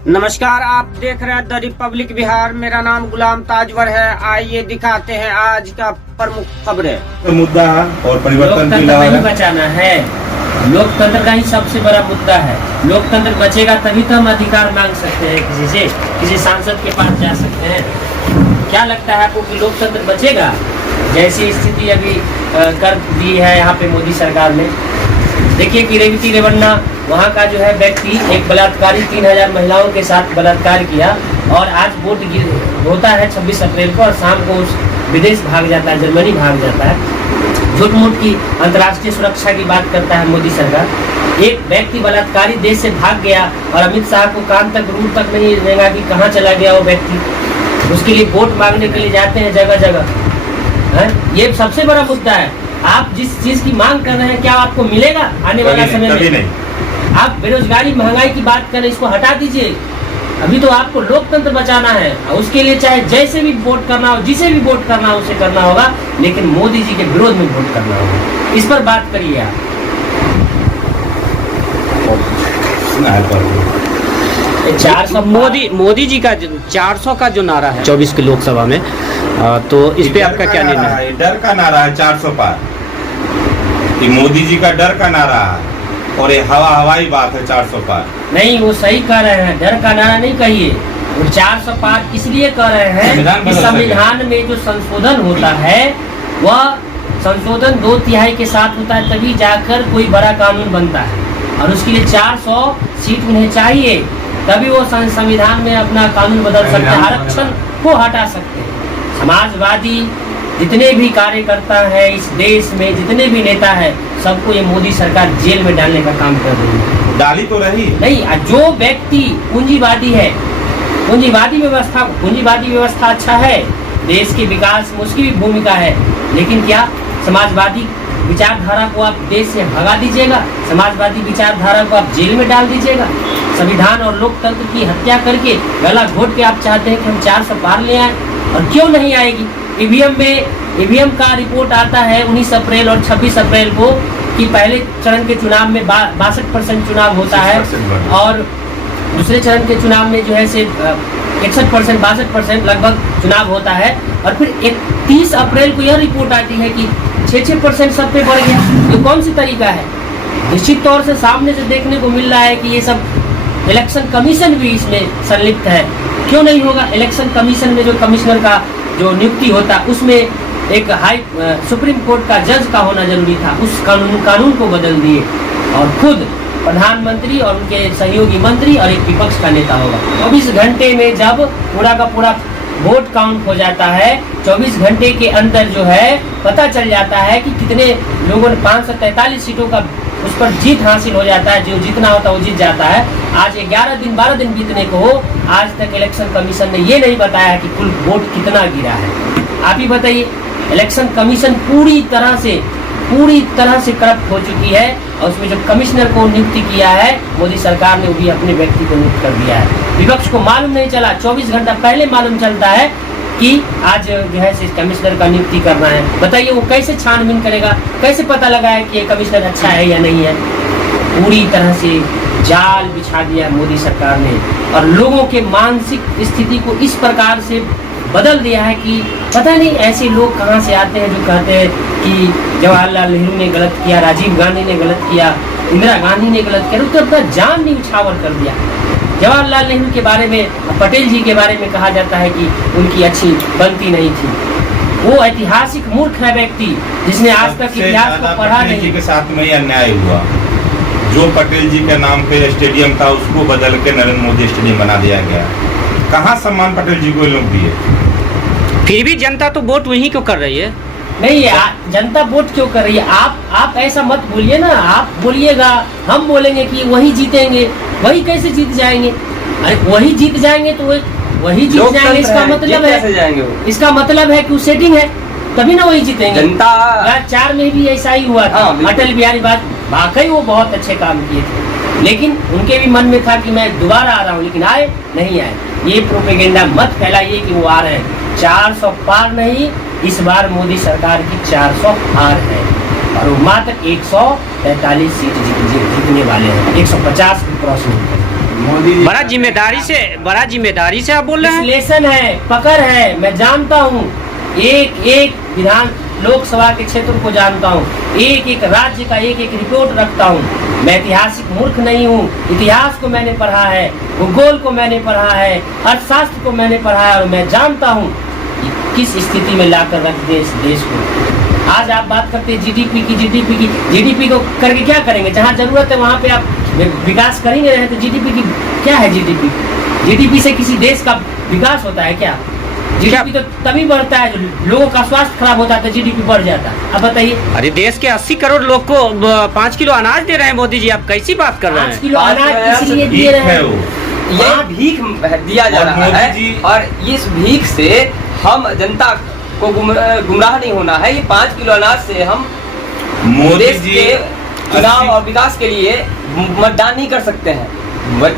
नमस्कार, आप देख रहे हैं द रिपब्लिक बिहार। मेरा नाम गुलाम ताजवर है। आइए दिखाते हैं आज का प्रमुख खबरें। तो मुद्दा और परिवर्तन की लोकतंत्र नहीं बचाना है, लोकतंत्र का ही सबसे बड़ा मुद्दा है। लोकतंत्र बचेगा तभी तो हम अधिकार मांग सकते हैं किसी से, किसी सांसद के पास जा सकते हैं। क्या लगता है आपको कि लोकतंत्र बचेगा? जैसी स्थिति अभी कर दी है यहाँ पे मोदी सरकार ने। देखिए कि रेवती रेवन्ना वहाँ का जो है व्यक्ति एक बलात्कारी 3000 महिलाओं के साथ बलात्कार किया और आज वोट होता है 26 अप्रैल को और शाम को उस विदेश भाग जाता है, जर्मनी भाग जाता है। झूठ मूठ की अंतर्राष्ट्रीय सुरक्षा की बात करता है मोदी सरकार। एक व्यक्ति बलात्कारी देश से भाग गया और अमित शाह को कान तक रूट तक नहीं देगा कि कहाँ चला गया वो व्यक्ति। उसके लिए वोट मांगने के लिए जाते हैं जगह जगह। ये सबसे बड़ा मुद्दा है। आप जिस चीज की मांग कर रहे हैं क्या आपको मिलेगा आने वाला समय में? नहीं। आप बेरोजगारी महंगाई की बात करें, इसको हटा दीजिए। अभी तो आपको लोकतंत्र बचाना है, उसके लिए चाहे जैसे भी वोट करना हो, जिसे भी वोट करना हो उसे करना होगा, लेकिन मोदी जी के विरोध में वोट करना होगा। इस पर बात करिए आप। 400 मोदी जी का 400 का जो नारा है 24 की लोकसभा में, तो इस पे आपका क्या निर्णय है? डर का नारा है 400 पार, कि मोदी जी का डर का नारा है और ये हवाई बात है 400 पार। नहीं, वो सही कह रहे हैं, डर का नारा नहीं कहिए। वो 400 पार इसलिए कह रहे हैं कि संविधान में जो संशोधन होता है वह संशोधन 2/3 के साथ होता है, तभी जाकर कोई बड़ा कानून बनता है और उसके लिए 400 सीट उन्हें चाहिए, तभी वो संविधान में अपना कानून बदल सकते हैं, आरक्षण को हटा सकते हैं। समाजवादी जितने भी कार्यकर्ता है इस देश में, जितने भी नेता है, सबको ये मोदी सरकार जेल में डालने का काम कर रही है। डाली तो रही नहीं, जो व्यक्ति पूंजीवादी है, पूंजीवादी व्यवस्था अच्छा है, देश के विकास में उसकी भी भूमिका है, लेकिन क्या समाजवादी विचारधारा को आप देश से भगा दीजिएगा? समाजवादी विचारधारा को आप जेल में डाल दीजिएगा? संविधान और लोकतंत्र की हत्या करके गला घोट के आप चाहते हैं कि हम 400 पार ले आए, और क्यों नहीं आएगी? ईवीएम का रिपोर्ट आता है 19 अप्रैल और 26 अप्रैल को कि पहले चरण के चुनाव में 62% चुनाव होता है और दूसरे चरण के चुनाव में जो है से 61% 62% लगभग चुनाव होता है, और फिर 31 अप्रैल को यह रिपोर्ट आती है कि 6% सब पे बढ़ गया। ये कौन सी तरीका है? निश्चित तौर से सामने से देखने को मिल रहा है कि ये सब इलेक्शन कमीशन भी इसमें संलिप्त है। क्यों नहीं होगा? इलेक्शन कमीशन में जो कमिश्नर का जो नियुक्ति होता उसमें एक सुप्रीम कोर्ट का जज का होना जरूरी था, उस कानून को बदल दिए और खुद प्रधानमंत्री और उनके सहयोगी मंत्री और एक विपक्ष का नेता होगा। 24 घंटे में जब पूरा का पूरा वोट काउंट हो जाता है, 24 घंटे के अंदर जो है पता चल जाता है कि कितने लोगों ने 543 सीटों का उस पर जीत हासिल हो जाता है, जो जीतना होता है वो जीत जाता है। आज 12 दिन बीतने को हो, आज तक इलेक्शन कमीशन ने ये नहीं बताया कि कुल वोट कितना गिरा है। आप ही बताइए। इलेक्शन कमीशन पूरी तरह से करप्ट हो चुकी है और उसमें जो कमिश्नर को नियुक्ति किया है मोदी सरकार ने, वो भी अपने व्यक्ति को नियुक्त कर दिया है। विपक्ष को मालूम नहीं चला, 24 घंटा पहले मालूम चलता है कि आज जो है कमिश्नर का नियुक्ति करना है। बताइए वो कैसे छानबीन करेगा, कैसे पता लगाए कि ये कमिश्नर अच्छा है या नहीं है? पूरी तरह से जाल बिछा दिया मोदी सरकार ने और लोगों के मानसिक स्थिति को इस प्रकार से बदल दिया है कि पता नहीं ऐसे लोग कहाँ से आते हैं जो कहते हैं कि जवाहरलाल नेहरू ने गलत किया, राजीव गांधी ने गलत किया, इंदिरा गांधी ने गलत किया, तो अपना जान न्यौछावर कर दिया। जवाहरलाल नेहरू के बारे में, पटेल जी के बारे में कहा जाता है कि उनकी अच्छी बनती नहीं थी। वो ऐतिहासिक मूर्ख है व्यक्ति जिसने आज तक इतिहास को पढ़ा नहीं। जी के साथ में अन्याय हुआ, जो पटेल जी के नाम पे स्टेडियम था उसको बदल के नरेंद्र मोदी स्टेडियम बना दिया गया। कहाँ सम्मान पटेल जी को लोग दिए? फिर भी जनता तो वोट वहीं क्यों कर रही है? नहीं, जनता वोट क्यों कर रही है? आप ऐसा मत बोलिए ना। आप बोलिएगा, हम बोलेंगे कि वही जीतेंगे, वही कैसे जीत जाएंगे? अरे वही जीत जाएंगे तो वही जीत जाएंगे, इसका मतलब है, इसका मतलब है कि सेटिंग है, तभी ना वही जीतेंगे। जनता 2004 में भी ऐसा ही हुआ था। अटल बिहारी वाकई वो बहुत अच्छे काम किए थे, लेकिन उनके भी मन में था कि मैं दोबारा आ रहा हूँ, लेकिन आए नहीं आए। ये प्रोपेगेंडा मत फैलाइए कि वो आ रहे हैं। 400 पार नहीं, इस बार मोदी सरकार की 400 हार है और वो मात्र 143 सीट जीतने वाले हैं, 150 की क्रॉस नहीं। मोदी जी बड़ा जिम्मेदारी से आप बोल रहे हैं। विश्लेषण है, पकड़ है। मैं जानता हूँ, एक एक विधान लोकसभा के क्षेत्र को जानता हूँ, एक एक राज्य का एक एक रिपोर्ट रखता हूँ। मैं ऐतिहासिक मूर्ख नहीं हूँ। इतिहास को मैंने पढ़ा है, भूगोल को मैंने पढ़ा है, अर्थशास्त्र को मैंने पढ़ा है, और मैं जानता हूँ किस स्थिति में लाकर रख दे इस देश को। आज आप बात करते हैं जीडीपी को करके क्या करेंगे? जहाँ जरूरत है वहाँ पे आप विकास करेंगे नहीं, तो जीडीपी की क्या है? जीडीपी से किसी देश का विकास होता है क्या? जीडीपी तो तभी बढ़ता है जो लोगों का स्वास्थ्य खराब होता है तो जीडीपी बढ़ जाता है। अब बताइए, अरे देश के 80 करोड़ लोग को 5 किलो अनाज दे रहे हैं मोदी जी, आप कैसी बात कर रहे 5 हैं? किलो अनाज इसलिए दे रहे हैं। ये भीख दिया जा रहा है, और इस भीख से हम जनता को गुमराह नहीं होना है। ये 5 किलो अनाज से हम मोदी देश जी के चुनाव और विकास के लिए मतदान नहीं कर सकते हैं।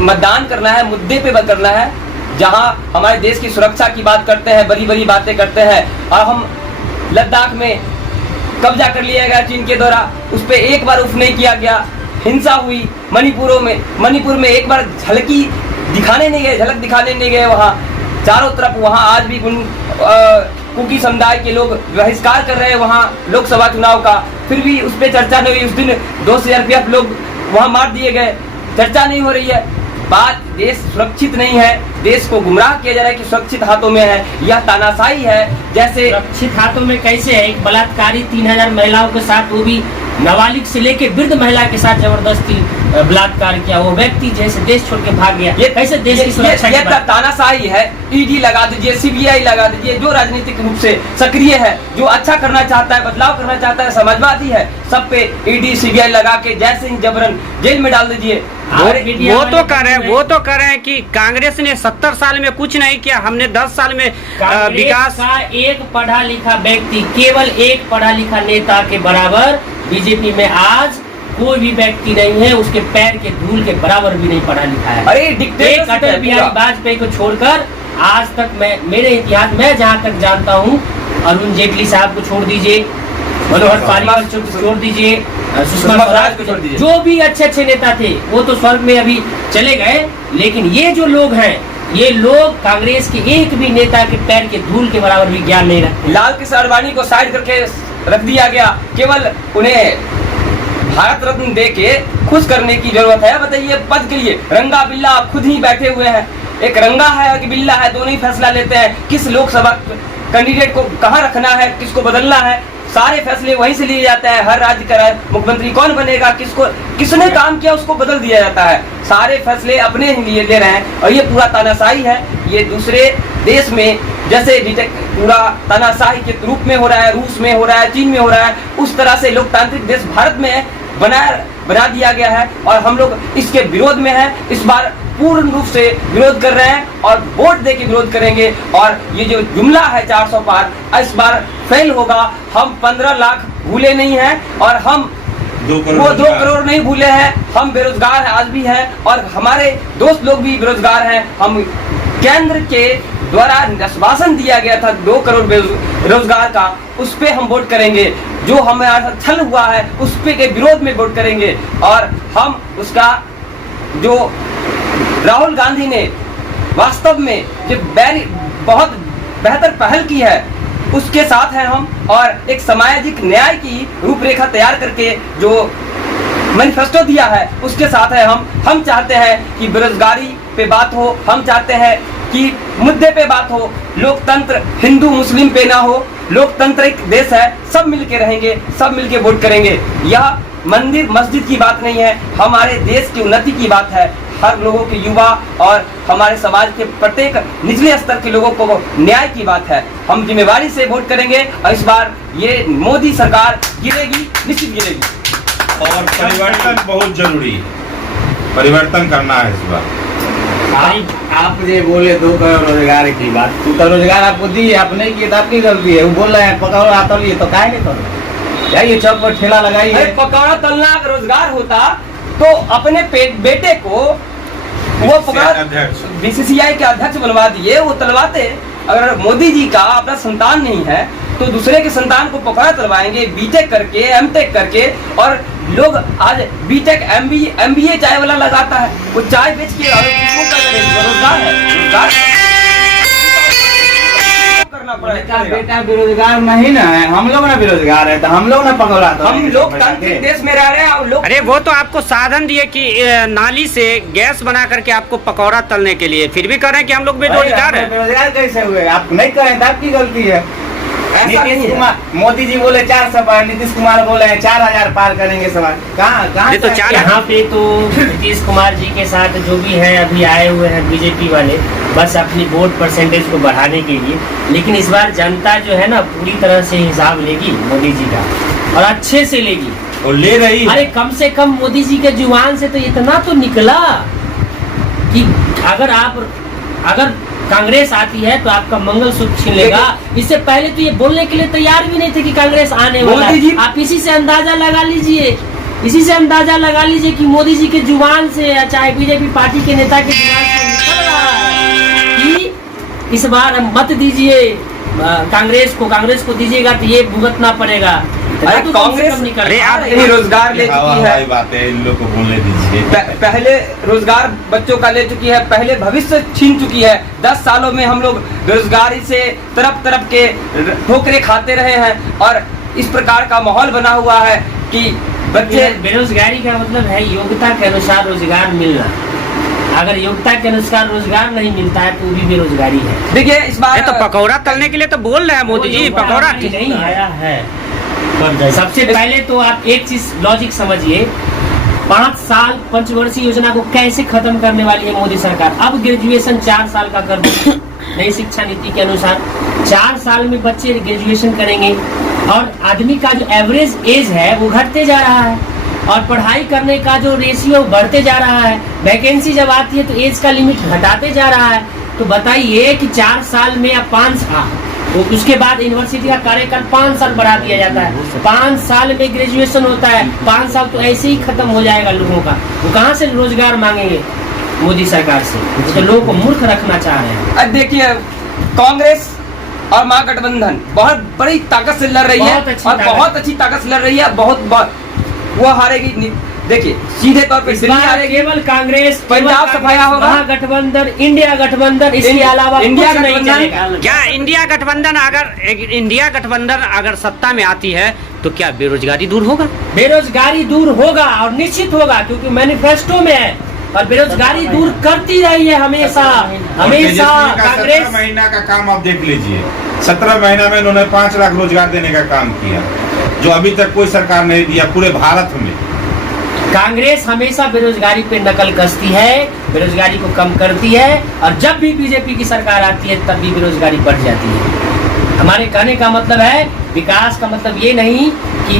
मतदान करना है, मुद्दे पे करना है, जहां हमारे देश की सुरक्षा की बात करते हैं, बड़ी बड़ी बातें करते हैं, और हम लद्दाख में कब्जा कर लिया गया चीन के द्वारा, उस पर एक बार उफ नहीं किया गया। हिंसा हुई मणिपुर में एक बार झलक दिखाने नहीं गए वहाँ चारों तरफ। वहाँ आज भी कुकी समुदाय के लोग बहिष्कार कर रहे हैं वहाँ लोकसभा चुनाव का, फिर भी उस पर चर्चा नहीं हुई। उस दिन 2 CRPF लोग वहाँ मार दिए गए, चर्चा नहीं हो रही है। बात देश सुरक्षित नहीं है, देश को गुमराह किया जा रहा है कि सुरक्षित हाथों में है। यह तानाशाही है। जैसे सुरक्षित हाथों में कैसे है? एक बलात्कारी 3000 महिलाओं के साथ, वो भी नाबालिग से लेके वृद्ध महिला के साथ जबरदस्ती बलात्कार किया, वो व्यक्ति जैसे देश छोड़ के भाग गया। ये कैसे देश की सुरक्षा? ये तानाशाही है। ईडी लगा दीजिए, CBI लगा दीजिए, जो राजनीतिक रूप से सक्रिय है, जो अच्छा करना चाहता है, बदलाव करना चाहता है, समाजवादी है, सब पे ईडी CBI लगा के जैसे ही जबरन जेल में डाल दीजिए। वो तो कह रहे हैं कि कांग्रेस ने 70 साल में कुछ नहीं किया, हमने 10 साल में विकास का एक पढ़ा लिखा व्यक्ति, केवल एक पढ़ा लिखा नेता के बराबर बीजेपी में आज कोई भी व्यक्ति नहीं है, उसके पैर के धूल के बराबर भी नहीं पढ़ा लिखा है। अरे एक अटल बिहारी वाजपेयी को छोड़कर आज तक मेरे इतिहास में जहाँ तक जानता हूँ, अरुण जेटली साहब को छोड़ दीजिए, मनोहर पारिकर को छोड़ दीजिए, सुषमा स्वराज को छोड़ दीजिए, जो भी अच्छे नेता थे वो तो स्वर्ग में अभी चले गए। लेकिन ये जो लोग हैं, ये लोग कांग्रेस के एक भी नेता के पैर के धूल के बराबर भी ज्ञान नहीं रखते। लाल कृष्ण आडवाणी को साइड करके रख दिया गया, केवल उन्हें भारत रत्न दे के खुश करने की जरूरत है। बताइए, पद के लिए रंगा बिल्ला आप खुद ही बैठे हुए हैं। एक रंगा है कि बिल्ला है, दोनों ही फैसला लेते हैं किस लोकसभा कैंडिडेट को कहाँ रखना है, किसको बदलना है। सारे फैसले वहीं से लिए जाते हैं। हर राज्य का मुख्यमंत्री कौन बनेगा, किसने काम किया उसको बदल दिया जाता है। सारे फैसले अपने ही लिए ले रहे हैं, और ये पूरा तानाशाही है। ये दूसरे देश में जैसे पूरा तानाशाही के रूप में हो रहा है, रूस में हो रहा है, चीन में हो रहा है, उस तरह से लोकतांत्रिक देश भारत में बना दिया गया है, और हम लोग इसके विरोध में हैं। इस बार पूर्ण रूप से विरोध कर रहे हैं और वोट दे के विरोध करेंगे। और ये जो जुमला है 400 पार, इस बार फेल होगा। हम 15 लाख भूले नहीं हैं, और हम 2 करोड़ नहीं भूले हैं। हम बेरोजगार आज भी हैं, और हमारे दोस्त लोग भी बेरोजगार हैं। हम केंद्र के द्वारा आश्वासन दिया गया था 2 करोड़ बेरोजगार का, उस पे हम वोट करेंगे। जो हमारा छल हुआ है उस पे के विरोध में वोट करेंगे, और हम उसका जो राहुल गांधी ने वास्तव में जो बहुत बेहतर पहल की है उसके साथ हैं हम, और एक सामाजिक न्याय की रूपरेखा तैयार करके जो मैनिफेस्टो दिया है उसके साथ है हम चाहते हैं कि बेरोजगारी पे बात हो, हम चाहते हैं कि मुद्दे पे बात हो, लोकतंत्र हिंदू मुस्लिम पे ना हो, लोकतंत्र एक देश है, सब मिलके रहेंगे, सब मिलके वोट करेंगे। यह मंदिर मस्जिद की बात नहीं है, हमारे देश की उन्नति की बात है। हर लोगों के युवा और हमारे समाज के प्रत्येक निचले स्तर के लोगों को न्याय की बात है। हम जिम्मेवारी से वोट करेंगे, और इस बार ये मोदी सरकार गिरेगी, निश्चित गिरेगी। और परिवर्तन बहुत जरूरी है, परिवर्तन करना है इस बार। आप ये बोले 2 करोड़ रोजगार की बात, तो रोजगार आपको दी, आप नहीं किए तो आपकी गलती है। वो बोल रहे हैं पकौड़ा आता लिए तो काहे नहीं करो यार, ये चौक पर ठेला लगाई है। पकौड़ा तलना अगर रोजगार होता तो अपने बेटे को वो BCCI के अध्यक्ष बनवा दिए, वो तलवाते। अगर मोदी जी का अपना संतान नहीं है तो दूसरे के संतान को पकौड़ा तलवाएंगे, BTech करके, MTech करके, और लोग आज बीटेक MBA चाय वाला लगाता है, वो चाय बेच के और किसको कर रहे हैं? रोजगार है, रोजगार करना बेटा पड़ेगा। बेटा बेरोजगार नहीं ना है, हम लोग ना बेरोजगार है, तो हम लोग ना पकौड़ा तो हम लोकतांत्रिक देश में रह रहे हैं और लोग अरे वो तो आपको साधन दिए कि नाली से गैस बना करके आपको पकौड़ा तलने के लिए, फिर भी कह रहे हैं कि हम लोग बेरोजगार भाई, हैं। बेरोजगार कैसे हुए? आप नहीं करें तो आपकी गलती है। ऐसा नहीं नीतीश है। कुमार, मोदी जी बोले 400 पार, नीतीश कुमार बोले हैं 4000 पार करेंगे समाज। कहाँ ये तो से? 4 यहाँ पे तो नीतीश कुमार जी के साथ जो भी है अभी आए हुए हैं बीजेपी वाले, बस अपनी वोट परसेंटेज को बढ़ाने के लिए। लेकिन इस बार जनता जो है ना पूरी तरह से हिसाब लेगी मोदी जी का, और अच्छे से लेगी। और ले रही है। अरे कम से कम मोदी जी के जुबान से तो इतना तो निकला कि अगर कांग्रेस आती है तो आपका मंगलसूत्र छीन लेगा। इससे पहले तो ये बोलने के लिए तैयार भी नहीं थे कि कांग्रेस आने वाला मोदी जी- है। आप इसी से अंदाजा लगा लीजिए, कि मोदी जी के जुबान से या चाहे बीजेपी पार्टी के नेता के जुबान से निकल रहा है कि इस बार मत दीजिए कांग्रेस को दीजिएगा तो ये भुगतना पड़ेगा। अरे तो कम से कांग्रेस कम निकल अरे आप ही रोजगार ले चुकी है, बातें इन लोग को बोलने दीजिए। पहले रोजगार बच्चों का ले चुकी है, पहले भविष्य छीन चुकी है। 10 सालों में हम लोग बेरोजगारी से तरफ के ठोकरे खाते रहे हैं और इस प्रकार का माहौल बना हुआ है कि बच्चे बेरोजगारी का मतलब है योग्यता के अनुसार रोजगार मिलना। अगर योग्यता के अनुसार रोजगार नहीं मिलता है तो भी बेरोजगारी है। देखिए इस बार तो पकौड़ा तलने के लिए तो बोल रहे हैं मोदी जी, पकौड़ा नहीं आया है। सबसे पहले तो आप एक चीज लॉजिक समझिए, 5 साल पंचवर्षीय योजना को कैसे खत्म करने वाली है मोदी सरकार। अब ग्रेजुएशन 4 साल का कर दी नई शिक्षा नीति के अनुसार। 4 साल में बच्चे ग्रेजुएशन करेंगे और आदमी का जो एवरेज एज है वो घटते जा रहा है और पढ़ाई करने का जो रेशियो बढ़ते जा रहा है। वैकेंसी जब आती है तो एज का लिमिट घटाते जा रहा है। तो बताइए कि 4 साल में या 5 साल, तो उसके बाद यूनिवर्सिटी का कार्यकाल 5 साल बढ़ा दिया जाता है। 5 साल में ग्रेजुएशन होता है, 5 साल तो ऐसे ही खत्म हो जाएगा लोगों का। वो कहाँ से रोजगार मांगेंगे मोदी सरकार से? तो लोगों को मूर्ख रखना चाह रहे हैं। अब देखिए कांग्रेस और महागठबंधन बहुत बड़ी ताकत से लड़ रही है बहुत अच्छी और ताकत। बहुत अच्छी ताकत से लड़ रही है। बहुत वो हारेगी। देखिए सीधे तौर पे इस दिल्ली बार हारेगी। केवल कांग्रेस, पंजाब सफाया होगा। महागठबंधन, इंडिया गठबंधन, इसके अलावा इंडिया कुछ नहीं गठबंधन- चलेगा। क्या इंडिया गठबंधन अगर सत्ता में आती है तो क्या बेरोजगारी दूर होगा? बेरोजगारी दूर होगा और निश्चित होगा, क्योंकि मैनिफेस्टो में है। और बेरोजगारी दूर करती रही है हमेशा कांग्रेस। 17 महीना का काम आप देख लीजिए। 17 महीना में इन्होंने 5 लाख रोजगार देने का काम किया, जो अभी तक कोई सरकार नहीं दिया पूरे भारत में। कांग्रेस हमेशा बेरोजगारी पे नकल कसती है, बेरोजगारी को कम करती है, और जब भी बीजेपी की सरकार आती है तब भी बेरोजगारी बढ़ जाती है। हमारे कहने का मतलब है विकास का मतलब ये नहीं कि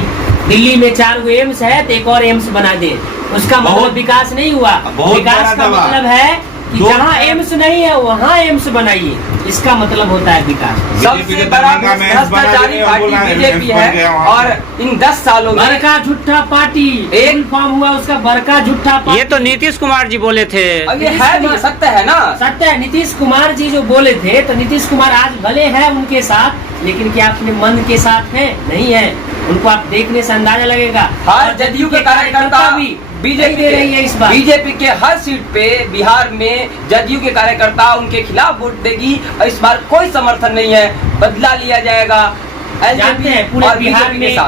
दिल्ली में 4 गो एम्स है तो एक और एम्स बना दे, उसका मतलब विकास नहीं हुआ। बहुत विकास बड़ा का दवा। मतलब है कि दो- जहाँ एम्स नहीं है वहाँ एम्स बनाइए, इसका मतलब होता है विकास। सबसे बड़ा भ्रष्टाचारी पार्टी बीजेपी है और इन 10 सालों में बड़का झूठा पार्टी एक फॉर्म हुआ उसका बड़का झूठा पार्टी। ये तो नीतीश कुमार जी बोले थे। अब ये है भी सत्य है ना। सत्य है, नीतीश कुमार जी जो बोले थे, तो नीतीश कुमार आज भले हैं उनके साथ, लेकिन क्या अपने मन के साथ हैं? नहीं है। उनको आप देखने से अंदाजा लगेगा। हर और जदयू के कार्यकर्ता भी बीजेपी दे रही है इस बार। बीजेपी के हर सीट पे बिहार में जदयू के कार्यकर्ता उनके खिलाफ वोट देगी और इस बार कोई समर्थन नहीं है, बदला लिया जाएगा जानते हैं पूरे और बिहार बीजेपी के में साथ।